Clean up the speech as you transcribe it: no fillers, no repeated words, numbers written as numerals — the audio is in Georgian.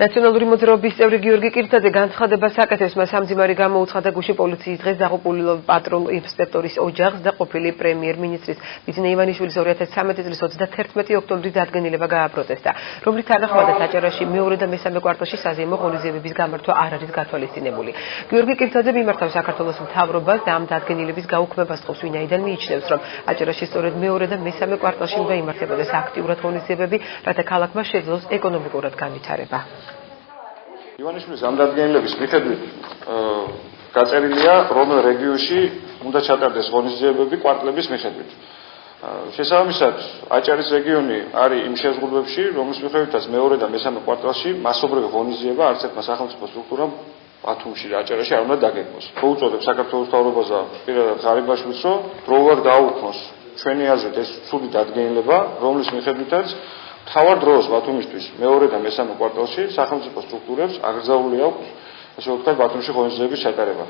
ნაციონალური მოძრაობის წევრი გიორგი კირცაძე განცხადებას აკეთებს, მას სამძიმარი გამოუცხადა გუშინ პოლიციის დღეს დაღუპული პატრულ ინსპექტორის ოჯახს და ყოფილი პრემიერ-მინისტრის ბიძინა ივანიშვილის 2013 წლის 31 ოქტომბრის დადგენილება გააპროტესტა, რომლის თანახმადაც აჭარაში მეორე და მესამე კვარტალში საზეიმო ღონისძიებების გამართვა არ არის გათვალისწინებული. გიორგი კირცაძე მიმართავს საქართველოს მთავრობას და ამ დადგენილების გაუქმებას თხოვს, ვინაიდან მიიჩნევს, რომ აჭარაში სწორედ მეორე და მესამე კვარტალში უნდა იმართებოდეს აქტიურად ღონისძიებები, რათა ქალაქმა შეძლოს ეკონომიკურად განვითარება. ივანიშვილის ამ დადგენილების მიხედვით გაწერილია, რომელ რეგიონში უნდა ჩატარდეს ღონისძიებები კვარტლების მიხედვით. შესაბამისად, აჭარის რეგიონი არის იმ შეზღუდვებში, რომლის მიხედვითაც მეორე და მესამე კვარტალში მასობრივი ღონისძიება არც ერთმა სახელმწიფო სტრუქტურამ ბათუმში და აჭარაში არ უნდა დაგეგმოს. მოუწოდებ საქართველოს მთავრობას და პირადად ღარიბაშვილს, რომ დროულად დაუქმოს ჩვენი აზრით ეს ცუდი დადგენილება, რომლის მიხედვითაც თავარ დროს ბათუმისთვის მეორე და მესამე კვარტალში სახელმწიფო სტრუქტურებს აკრძალული აქვს, ასე ვთქვათ, ბათუმში ღონისძიების ჩატარება.